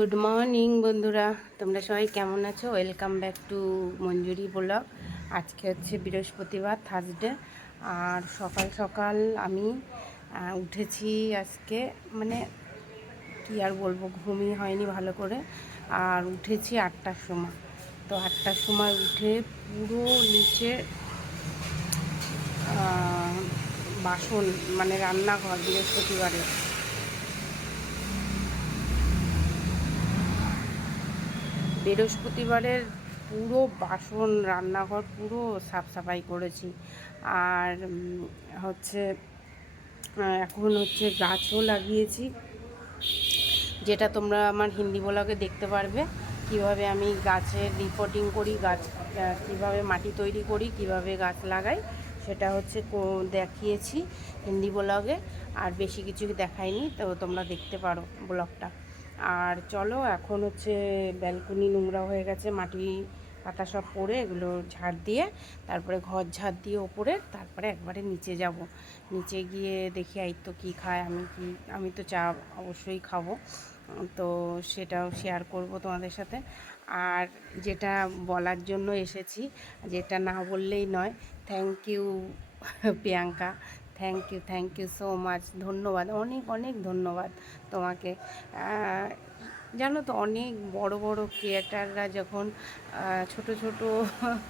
Good morning বন্ধুরা, তোমরা সবাই কেমন আছো? Welcome back to Manjuri blog. আজকে হচ্ছে বৃহস্পতিবার থার্সডে আর সকাল সকাল আমি উঠেছি আজকে মানে কি আর বলব, ঘুমই হয়নি ভালো করে। আর উঠেছি আটটার সময়। তো আটটার সময় উঠে পুরো নিচে বাসন মানে রান্নাঘর বৃহস্পতিবারের বৃহস্পতিবারের পুরো বাসন, রান্নাঘর পুরো সাফ সাফাই করেছি। আর হচ্ছে এখন হচ্ছে গাছও লাগিয়েছি, যেটা তোমরা আমার হিন্দি ব্লগে দেখতে পারবে। কীভাবে আমি গাছের রিপোর্টিং করি, গাছ কীভাবে মাটি তৈরি করি, কীভাবে গাছ লাগাই, সেটা হচ্ছে দেখিয়েছি হিন্দি ব্লগে। আর বেশি কিছু দেখাইনি, তো তোমরা দেখতে পারো ব্লগটা। আর চলো, এখন হচ্ছে ব্যালকনি নোংরা হয়ে গেছে, মাটি পাতা সব পড়ে, এগুলো ঝাড় দিয়ে তারপরে ঘর ঝাড় দিয়ে ওপরে তারপরে একবারে নিচে যাব। নিচে গিয়ে দেখি এই তো কী খায়, আমি কি, আমি তো চা অবশ্যই খাব। তো সেটাও শেয়ার করব তোমাদের সাথে। আর যেটা বলার জন্য এসেছি, যেটা না বললেই নয় thank you Priyanka. Thank you thank you so much ধন্যবাদ, অনেক অনেক ধন্যবাদ তোমাকে। জানো তো, অনেক বড় বড় ক্রিয়েটাররা যখন ছোট ছোট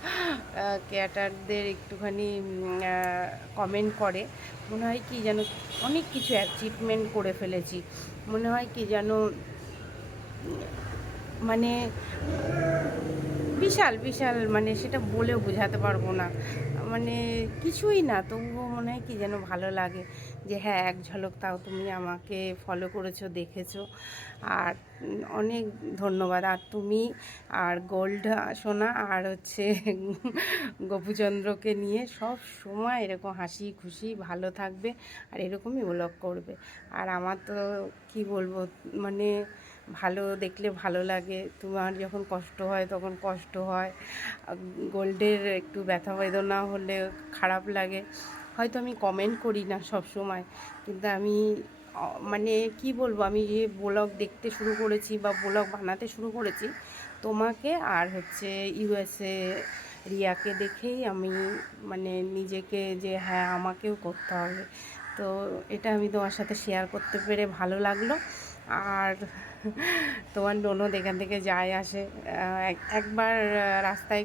ক্রিয়েটারদের একটুখানি কমেন্ট করে, মনে হয় কি যেন অনেক কিছু অ্যাচিভমেন্ট করে ফেলেছি। মনে হয় কি যেন মানে বিশাল বিশাল মানে সেটা বলেও বোঝাতে পারব না। মানে কিছুই না, তবুও মনে হয় কি যেন ভালো লাগে যে হ্যাঁ এক ঝলক তাও তুমি আমাকে ফলো করেছ, দেখেছ। আর অনেক ধন্যবাদ। আর তুমি আর গোল্ড, সোনা আর হচ্ছে গোপুচন্দ্রকে নিয়ে সব সময় এরকম হাসি খুশি, ভালো থাকবে আর এরকমই ব্লগ করবে। আর আমার তো কি বলব মানে ভালো দেখলে ভালো লাগে। তোমার যখন কষ্ট হয় তখন কষ্ট হয়। গোল্ডের একটু ব্যথা বেদনা হলে খারাপ লাগে। হয়তো আমি কমেন্ট করি না সব সময়। কিন্তু আমি মানে কি বলব? আমি যে ব্লগ দেখতে শুরু করেছি বা ব্লগ বানাতে শুরু করেছি, তোমাকে আর হচ্ছে ইউএসএ রিয়াকে দেখেই আমি মানে নিজেকে যে হ্যাঁ আমাকেও করতে হবে। তো এটা আমি তোমার সাথে শেয়ার করতে পেরে ভালো লাগল। আর তোমার ননদ এখান থেকে যায়, আসে। এক- একবার রাস্তায়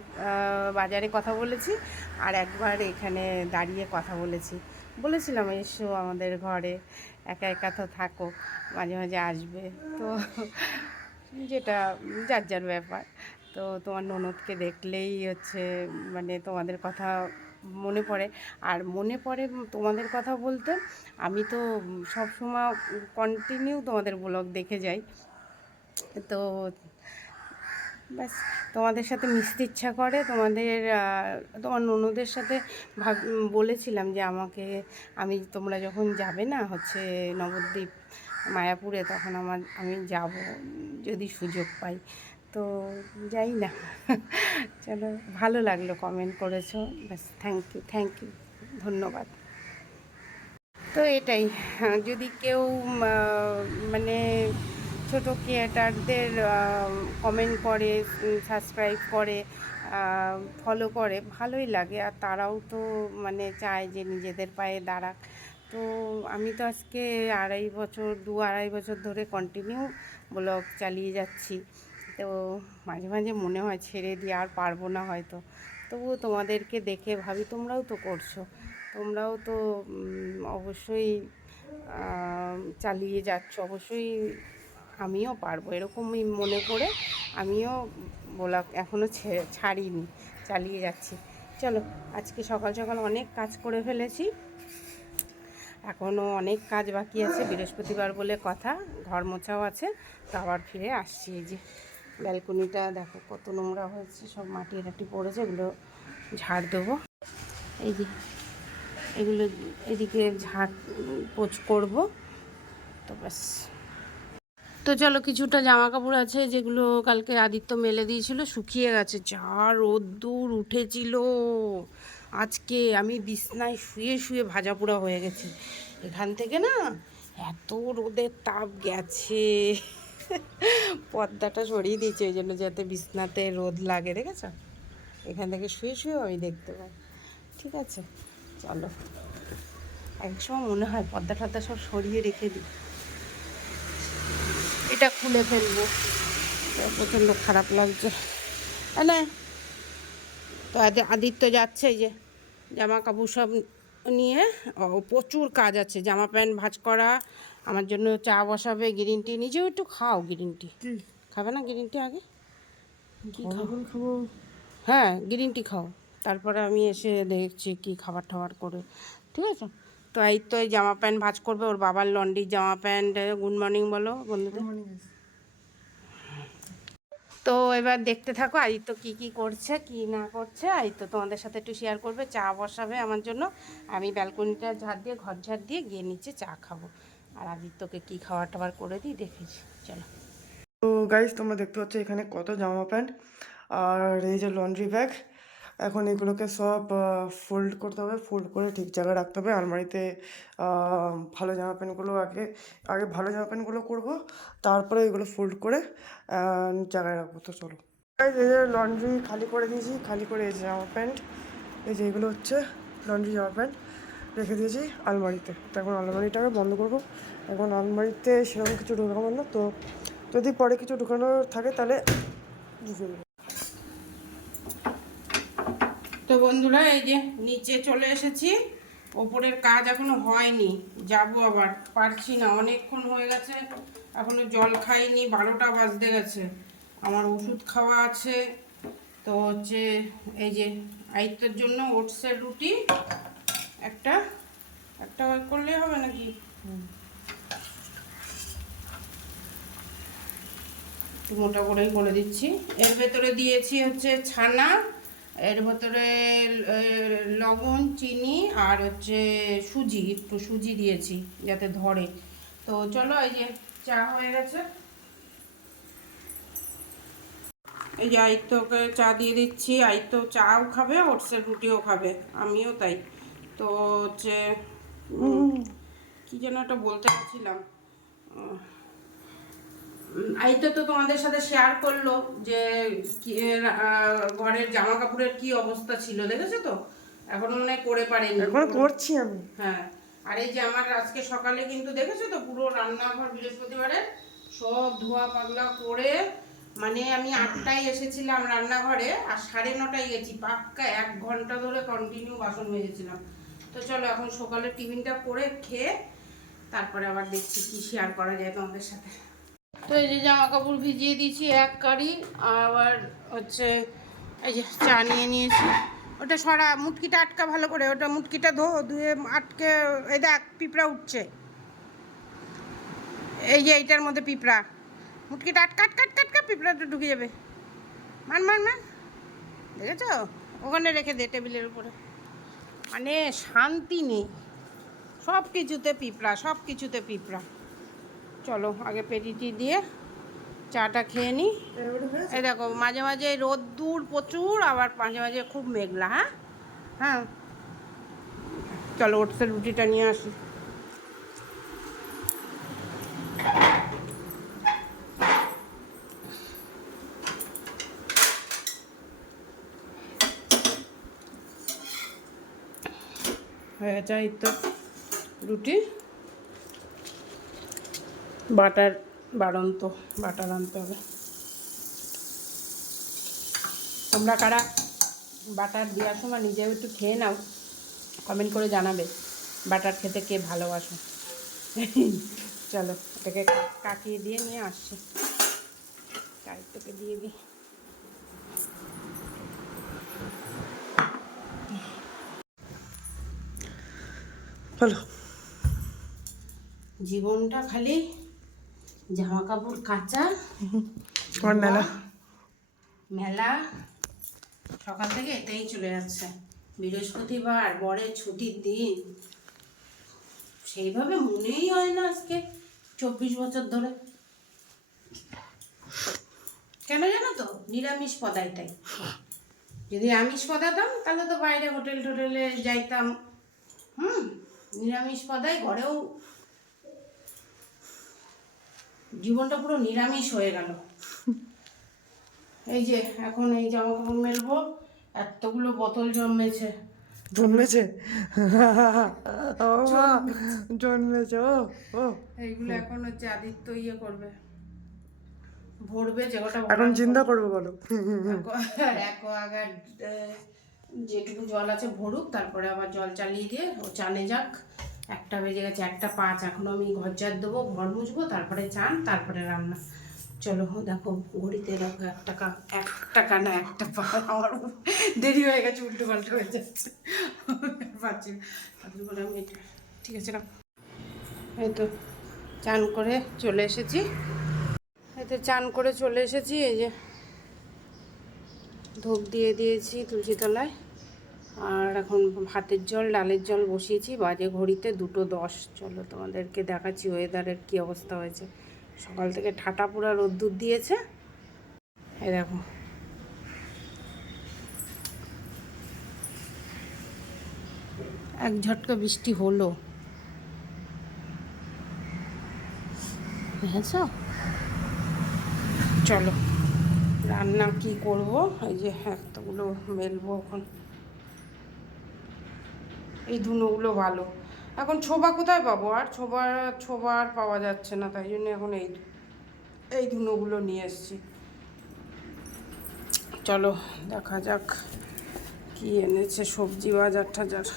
বাজারে কথা বলেছি আর একবার এখানে দাঁড়িয়ে কথা বলেছি। বলেছিলাম, এসো আমাদের ঘরে, একা একা তো থাকো, মাঝে মাঝে আসবে। তো যেটা যার যার ব্যাপার। তো তোমার ননদকে দেখলেই হচ্ছে মানে তোমাদের কথা মনে পড়ে। আর মনে পড়ে তোমাদের কথা বলতে, আমি তো সবসময় কন্টিনিউ তোমাদের ব্লগ দেখে যাই। তো ব্যাস, তোমাদের সাথে মিশতে ইচ্ছা করে, তোমাদের তোমার ননদের সাথে ভাব বলেছিলাম যে আমাকে, আমি তোমরা যখন যাবে না হচ্ছে নবদ্বীপ মায়াপুরে, তখন আমার, আমি যাব, যদি সুযোগ পাই। তো যাই না। চলো, ভালো লাগল কমেন্ট করেছ। ব্যাস থ্যাংক ইউ থ্যাংক ইউ ধন্যবাদ। তো এটাই, যদি কেউ মানে ছোটো ক্রিয়েটারদের কমেন্ট করে সাবস্ক্রাইব করে ফলো করে, ভালোই লাগে। আর তারাও তো মানে চায় যে নিজেদের পায়ে দাঁড়াক। তো আমি তো আজকে আড়াই বছর, দু আড়াই বছর ধরে কন্টিনিউ ব্লগ চালিয়ে যাচ্ছি। তো মাঝে মাঝে মনে হয় ছেড়ে দিয়ে আর পারব না হয়তো। তবুও তোমাদেরকে দেখে ভাবি, তোমরাও তো করছ। তোমরাও তো অবশ্যই চালিয়ে যাচ্ছ। অবশ্যই আমিও পারব, এরকমই মনে করে আমিও বলা এখনও ছাড়িনি, চালিয়ে যাচ্ছি। চলো, আজকে সকাল সকাল অনেক কাজ করে ফেলেছি। এখনও অনেক কাজ বাকি আছে, বৃহস্পতিবার বলে কথা, ঘর মোছাও আছে, তো আবার ফিরে আসছি এই যে। ব্যালকনিটা দেখো কত নোংরা হয়েছে, সব মাটি টাটি পড়েছে, এগুলো ঝাড় দেবো। এই যে, এগুলো এদিকে ঝাড় পোচ করব, তো ব্যাস। তো চলো কিছুটা জামা কাপড় আছে, যেগুলো কালকে আদিত্য মেলে দিয়েছিল, শুকিয়ে গেছে। যা রোদ্দুর উঠেছিল। আজকে আমি বিছনায় শুয়ে শুয়ে ভাজা পোড়া হয়ে গেছি। এখান থেকে না এত রোদের তাপ গেছে। পর্দাটা সরিয়ে দিয়েছে, ওই জন্য যাতে বিছনাতে রোদ লাগে, দেখেছ? এখান থেকে শুয়ে শুয়েও আমি দেখতে পাই। ঠিক আছে, চলো। এক সময় মনে হয় পর্দা টর্দা সব সরিয়ে রেখে দিই। এটা খুলে ফেলব। প্রচণ্ড খারাপ লাগছে। না তো আদি- আদিত্য যাচ্ছে যে জামা কাপড় সব নিয়ে। প্রচুর কাজ আছে জামা প্যান্ট ভাঁজ করা আমার জন্য চা বসাবে গ্রিন টি নিজেও একটু খাও গ্রিন টি খাবে না গ্রিন টি আগে? কি খাব। হ্যাঁ গ্রিন টি খাও। তারপরে আমি এসে দেখছি কি খাবার টাবার করে। ঠিক আছে? তো এই তো এই জামা প্যান্ট ভাজ করবে ওর বাবার লন্ড্রির জামা প্যান্ট গুড মর্নিং বলো বন্ধুদের। তো এবার দেখতে থাকো আদিত্য কি কি করছে কি না করছে। আদিত্য তোমাদের সাথে একটু শেয়ার করবে চা বসাবে আমার জন্য। আমি ব্যালকনিটা ঝাড় দিয়ে ঘর ঝাড় দিয়ে গিয়ে নিচে চা খাব। আর আদিত্যকে কি খাবার টাবার করে দিই দেখেছি। চলো। তো গাইজ তোমরা দেখতে পাচ্ছ এখানে কত জামা প্যান্ট। আর এই যে লন্ড্রি ব্যাগ এখন এগুলোকে সব ফোল্ড করতে হবে ফোল্ড করে ঠিক জায়গায় রাখতে হবে। আলমারিতে ভালো জামা প্যান্টগুলো আগে আগে ভালো জামা প্যান্টগুলো করব, তারপরে এগুলো ফোল্ড করে জায়গায় রাখব। তো চলো। লন্ড্রি খালি করে দিয়েছি, খালি করে এই জামা প্যান্ট, এই যে এগুলো হচ্ছে লন্ড্রি জামা প্যান্ট রেখে দিয়েছি আলমারিতে। তো এখন আলমারিটাকে বন্ধ করব। এখন আলমারিতে সেরকম কিছু ঢোকাবো না, তো যদি পরে কিছু ঢুকানোর থাকে তাহলে দেবো তো বন্ধুরা, এই যে নিচে চলে এসেছি। ওপরের কাজ এখনও হয়নি, যাব আবার। পারছি না, অনেকক্ষণ হয়ে গেছে, এখনও জল খাইনি, বারোটা বাজতে গেছে। আমার ওষুধ খাওয়া আছে, তো হচ্ছে এই যে আয়ত্তের জন্য ওটসের রুটি। একটা একটা করলে হবে নাকি? মোটা করেই করে দিচ্ছি। এর ভেতরে দিয়েছি হচ্ছে ছানা এর ভেতরে লবণ চিনি আর হচ্ছে সুজি একটু সুজি দিয়েছি যাতে ধরে। তো চলো এই যে চা হয়ে গেছে। এই যে আয়ত্তকে চা দিয়ে দিচ্ছি। আয়ত্ত চাও খাবে ওটসের রুটিও খাবে। আমিও তাই। তো হচ্ছে কি যেন একটা বলতে চাচ্ছিলাম। আইতো তো তোমাদের সাথে শেয়ার করল যে ঘরের জামা কাপড়ের কি অবস্থা ছিল দেখেছ তো? এখনও মনে করে পারেনি। এখন করছি আমি। হ্যাঁ আর এই যে আমার আজকে সকালে কিন্তু দেখেছ তো পুরো রান্নাঘর বৃহস্পতিবারে সব ধোয়া পাগলা করে মানে আমি আটটায় এসেছিলাম রান্নাঘরে আর সাড়ে নটায় গেছি পাক্কা এক ঘণ্টা ধরে কন্টিনিউ বাসন মেজেছিলাম। তো চলো এখন সকালে টিফিনটা করে খেয়ে তারপরে আবার দেখছি কি শেয়ার করা যায় তোমাদের সাথে। তো এই যে জামা কাপড় ভিজিয়ে দিয়েছি এক কারি, আবার হচ্ছে এই যে চা নিয়ে নিয়েছি। ওটা সরা, মুটকিটা আটকা ভালো করে, ওটা মুটকিটা ধো, ধুয়ে আটকে, এই দেখ, পিঁপড়া উঠছে। এই যে এইটার মধ্যে পিঁপড়া। মুটকিটা আটকা আটকা আটকা আটকা পিঁপড়াটা ঢুকে যাবে। মান মান মান। দেখেছ? ওখানে রেখে দে টেবিলের উপরে। মানে শান্তি নেই। সব কিছুতে পিঁপড়া সব কিছুতে পিঁপড়া। চলো, আগে পেটিটি দিয়ে চাটা খেয়ে নিই এই দেখো, মাঝে মাঝে রোদ্দুর প্রচুর, আবার মাঝে মাঝে খুব মেঘলা হ্যাঁ? হ্যাঁ। চলো ওটসের রুটিটা নিয়ে আসি। হয়ে যায় তো রুটি। বাটার বাড়ন্ত বাটার আনতে হবে। তোমরা কারা বাটার দেওয়ার সময় নিজেও একটু খেয়ে নাও কমেন্ট করে জানাবে বাটার খেতে কে ভালোবাসো। চলো এটাকে কাটিয়ে দিয়ে নিয়ে আসছি। কারিটাকে দিয়ে দিই। হলো। জীবনটা খালি জামা কাপড় কাচা মেলা মেলা। সকাল থেকে এটাই চলে যাচ্ছে। বৃহস্পতিবার বরের ছুটির দিন। সেইভাবে মনেই হয় না আজকে চব্বিশ বছর ধরে। কেন জানো তো? নিরামিষ পদাইটাই। যদি আমিষ পদাতাম তাহলে তো বাইরে হোটেল টোটেলে যাইতাম। হুম? নিরামিষ পদাই ঘরেও জীবনটা পুরো নিরামিষ হয়ে গেল। এই যে এখন এই জামা কাপড় মেলবো এতগুলো বোতল জন্মেছে। জন্মেছে? জন্মেছে। ও ও। এইগুলো এখন হচ্ছে আদিত্য ইয়ে করবে। ভরবে যে কটা এখন চিন্তা করবে বলো। অ্যাকোয়াগার্ড যেটুকু জল আছে ভরুক তারপরে আবার জল চালিয়ে দিয়ে ও চানে যাক। একটা বেজে গেছে, একটা পাঁচ। এখন আমি ঘর ঝাড় দেবো, ঘর মুছবো, তারপরে চান, তারপরে রান্না। চলো, দেখো, ঘড়িতে দেখো এক টাকা এক টাকা না একটা পা, আমার দেরি হয়ে গেছে উল্টো পাল্টো হয়ে যাচ্ছে। পাচ্ছি না। তারপরে বলে আমি ঠিক আছে, রাখো। এই তো, চান করে চলে এসেছি। এই তো, চান করে চলে এসেছি, এই যে ধূপ দিয়ে দিয়েছি তুলসী তলায়। আর এখন ভাতের জল, ডালের জল বসিয়েছি। বাজে ঘড়িতে দুটো দশ। চলো তোমাদেরকে দেখাচ্ছি ওয়েদারের কী অবস্থা হয়েছে। সকাল থেকে ঠাটা পুরা রোদ্দুর দিয়েছে। এই দেখো। এক ঝটকা বৃষ্টি হলো। চলো, রান্না কি করব? এই যে এতগুলো মেলবো এখন। এই ধুনোগুলো ভালো। এখন ছোবা কোথায় পাবো? আর ছোবা ছোবা আর পাওয়া যাচ্ছে না, তাই জন্য এখন এই এই ধুনোগুলো নিয়ে এসছি। চলো, দেখা যাক কি এনেছে সবজি বাজার টাজার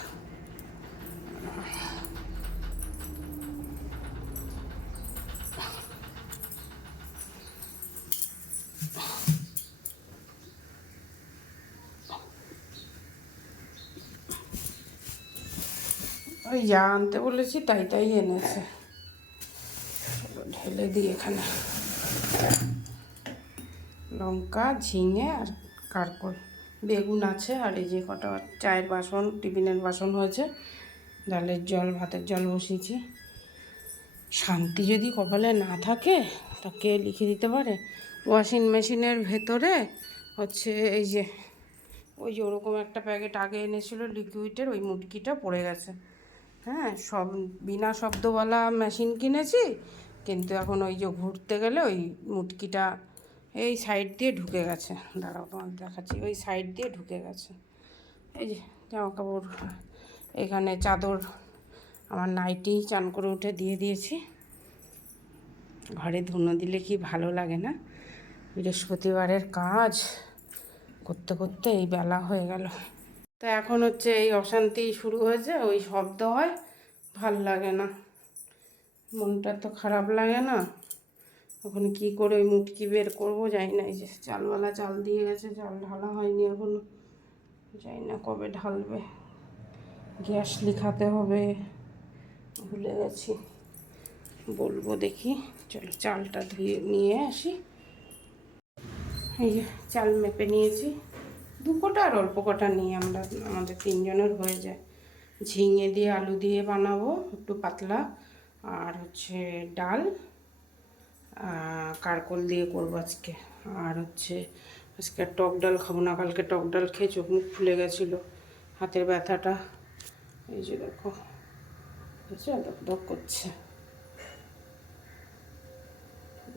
যা আনতে বলেছি, তাই তাই এনেছে। ঢেলে দিই এখানে। লঙ্কা, ঝিঙে আর কারকল। বেগুন আছে, আর এই যে কটা চায়ের বাসন, টিফিনের বাসন হয়েছে, ডালের জল, ভাতের জল বসিয়েছি। শান্তি যদি কপালে না থাকে, তা কে লিখে দিতে পারে? ওয়াশিং মেশিনের ভেতরে হচ্ছে এই যে, ওই যে ওরকম একটা প্যাকেট আগে এনেছিল লিকুইডের ওই মুটকিটা পড়ে গেছে। হ্যাঁ সব, বিনা শব্দওয়ালা মেশিন কিনেছি, কিন্তু এখন ওই যে ঘুরতে গেলে ওই মুটকিটা এই সাইড দিয়ে ঢুকে গেছে। দাঁড়াও তোমার দেখাচ্ছি, ওই সাইড দিয়ে ঢুকে গেছে। এই যে জামা কাপড়, এখানে চাদর আমার নাইটি চান করে উঠে দিয়ে দিয়েছি। ঘরে ধুনো দিলে কি ভালো লাগে না? বৃহস্পতিবারের কাজ, করতে করতে এই বেলা হয়ে গেল। তো এখন হচ্ছে এই অশান্তি শুরু হয়েছে, ওই শব্দ হয়, ভালো লাগে না। মনটা তো খারাপ লাগে না। এখন কি করে ওই মুটকি বের করব জানি না, এই যে চালওয়ালা চাল দিয়ে গেছে, চাল ঢালা হয়নি এখনও। জানি না কবে ঢালবে। গ্যাস লিখাতে হবে, ভুলে গেছি। বলব দেখি, চলো চালটা ধুয়ে নিয়ে আসি। এই যে চাল মেপে নিয়েছি। দু কোটা আর অল্প কটা নিয়ে আমরা আমাদের তিনজনের হয়ে যায়। ঝিঙে দিয়ে আলু দিয়ে বানাবো, একটু পাতলা। আর হচ্ছে ডাল কারকল দিয়ে করব আজকে। আর হচ্ছে আজকে টক ডাল খাব না, কালকে টক ডাল খেয়ে চোখ মুখ ফুলে গেছিল, হাতের ব্যথাটা। এই যে দেখো দক দক করছে।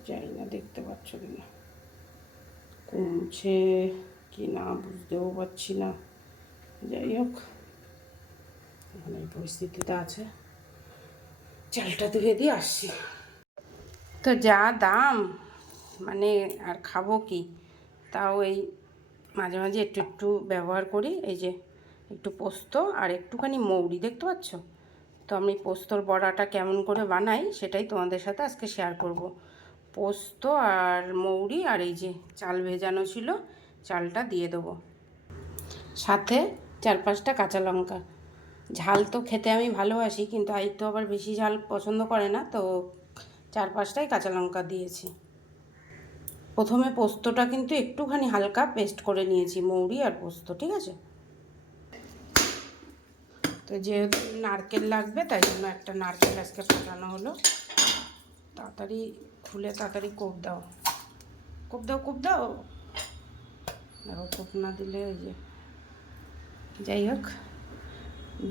জানি না, দেখতে পাচ্ছ কিনা। কমছে। কি না বুঝতেও পারছি না। যাই হোক, এখন এই পরিস্থিতিতে আছে। চালটা ধুয়ে দিয়ে আসছি। তো যা দাম মানে আর খাব কি? তাও এই মাঝে মাঝে একটু একটু ব্যবহার করি, এই যে একটু পোস্ত আর একটুখানি মৌরি, দেখতে পাচ্ছ? তো আমি পোস্তর বড়াটা কেমন করে বানাই সেটাই তোমাদের সাথে আজকে শেয়ার করব। পোস্ত আর মৌরি আর এই যে চাল ভেজানো ছিল চালটা দিয়ে দেবো। সাথে চার পাঁচটা কাঁচা লঙ্কা। ঝাল তো খেতে আমি ভালোবাসি, কিন্তু আই তো আবার বেশি ঝাল পছন্দ করে না, তো চার পাঁচটাই কাঁচা লঙ্কা দিয়েছি। প্রথমে পোস্তটা কিন্তু একটুখানি হালকা পেস্ট করে নিয়েছি, মৌরি আর পোস্ত, ঠিক আছে? তো যেহেতু নারকেল লাগবে, তাই জন্য একটা নারকেল আজকে ফাটানো হলো। তাড়াতাড়ি খুলে তাড়াতাড়ি কোপ দাও। কোপ দাও কোপ দাও। দেখো না দিলে ওই যে যাই হোক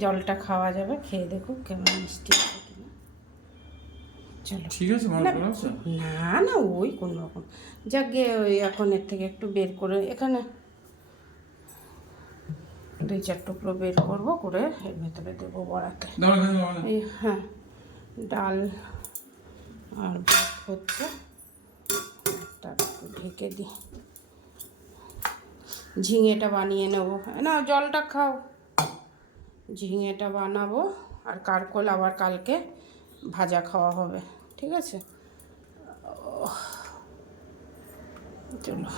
জলটা খাওয়া যাবে খেয়ে দেখো কেমন মিষ্টি কিনা। চলো। ঠিক আছে না, না ওই কোনো রকম। যাক গে ওই এখন এর থেকে একটু বের করে এখানে দুই চার টুকরো বের করব করে এর ভেতরে দেবো বড়াতে। হ্যাঁ ডাল আর হচ্ছে। তার ঢেকে দিই। ঝিঙেটা বানিয়ে নেব। না, জলটা খাও। ঝিঙেটা বানাবো আর কারকোল আবার কালকে ভাজা খাওয়া হবে, ঠিক আছে? চলো।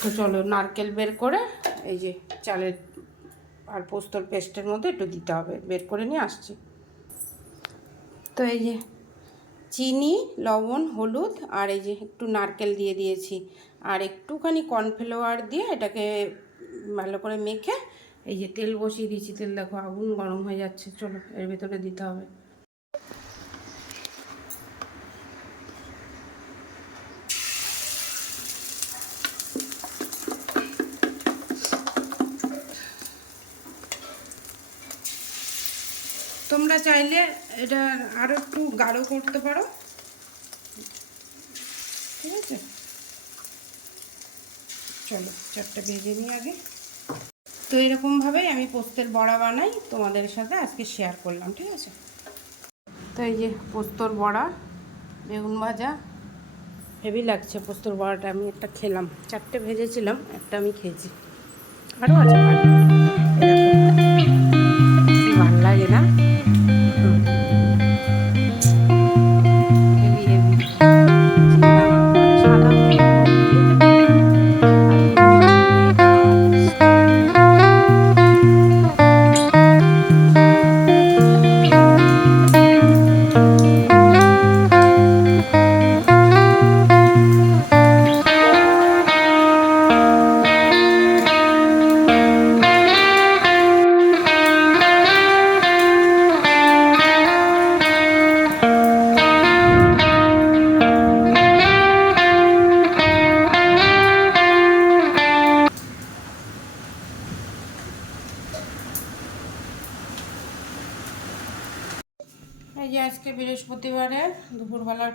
তো চলো, নারকেল বের করে এই যে চালের আর পোস্তর পেস্টের মধ্যে একটু দিতে হবে, বের করে নিয়ে আসছি। তো এই যে চিনি, লবণ, হলুদ আর এই যে একটু নারকেল দিয়ে দিয়েছি। আর একটুখানি কর্নফ্লাওয়ার দিয়ে এটাকে ভালো করে মেখে এই যে তেল বসিয়ে দিয়েছি। তেল দেখো আগুন গরম হয়ে যাচ্ছে। চলো, এর ভেতরে দিতে হবে। তোমরা চাইলে এটা আরও একটু গাঢ় করতে পারো। ঠিক আছে? চলো, চারটা ভেজে নিই আগে। তো এরকমভাবেই আমি পোস্তের বড়া বানাই, তোমাদের সাথে আজকে শেয়ার করলাম, ঠিক আছে? তো এই যে পোস্তর বড়া, বেগুন ভাজা, হেভি লাগছে পোস্তর বড়াটা, আমি একটা খেলাম। চারটে ভেজেছিলাম, একটা আমি খেয়েছি। আরও আছে?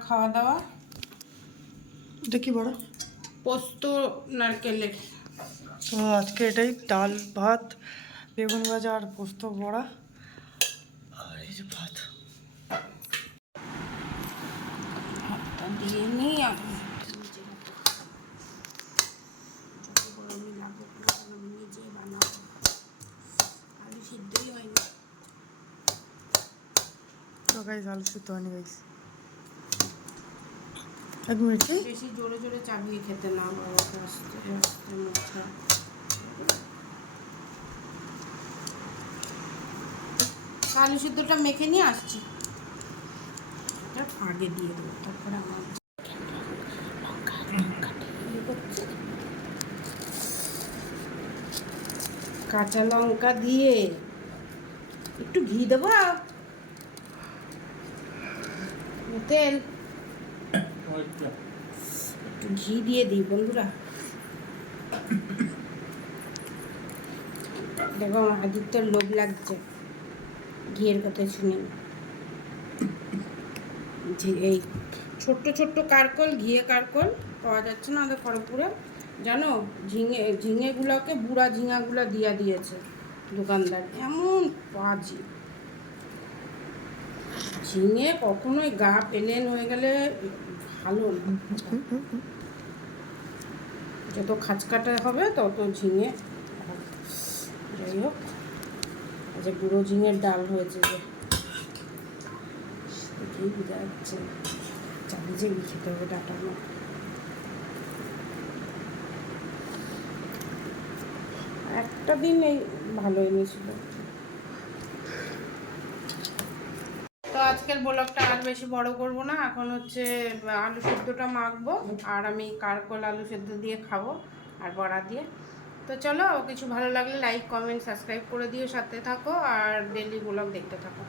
খাওয়া দাওয়া এটা কি বড়? পোস্ত নারকেলের তো আজকে এটাই ডাল ভাত বেগুন ভাজা আর পোস্ত বড়া আর এই যে ভাত। ভাতটা দিয়ে নিই হয়নি তো গাইজ আলু সিদ্ধ হয়নি গাইজ এক মিনিট বেশি জোরে জোরে চাবিয়ে খেতে না আস্তে আস্তে সিদ্ধটা মেখে নিয়ে আসছি এটা আগে দিয়ে দেবো, তারপরে আমার। কাঁচা লঙ্কা দিয়ে একটু ঘি দেবো তেল। একটু ঘি দিয়ে দিই বন্ধুরা। দেখো আদিত্যর লোভ লাগছে। ঘিয়ের কথা শুনে। এই ছোট্ট ছোট্ট কারকল, ঘিয়ে কারকল পাওয়া যাচ্ছে না আমাদের খড়গপুরে। জানো, ঝিঙে, ঝিঙেগুলোকে বুড়া ঝিঙাগুলো দিয়া দিয়েছে দোকানদার। এমন বাজি ঝিঙে কখনোই গা পেলেন হয়ে গেলে ভালো। যত খাঁচকাটা হবে, তত ঝিঙে যাই হোক আচ্ছা গুঁড়ো ঝিঙের ডাল হয়েছে যে বোঝা যাচ্ছে। চাবি চাবি খেতে হবে ডাটা না একটা দিন এই ভালো এনেছিল তো আজকের ব্লগটা আর বেশি বড় করব না। এখন হচ্ছে আলু সেদ্ধটা মাখবো আর আমি কারকল আলু সেদ্ধ দিয়ে খাব আর বড়া দিয়ে। তো চলো, কিছু ভালো লাগলে লাইক কমেন্ট সাবস্ক্রাইব করে দিও, সাথে থাকো আর ডেলি ব্লগ দেখতে থাকো।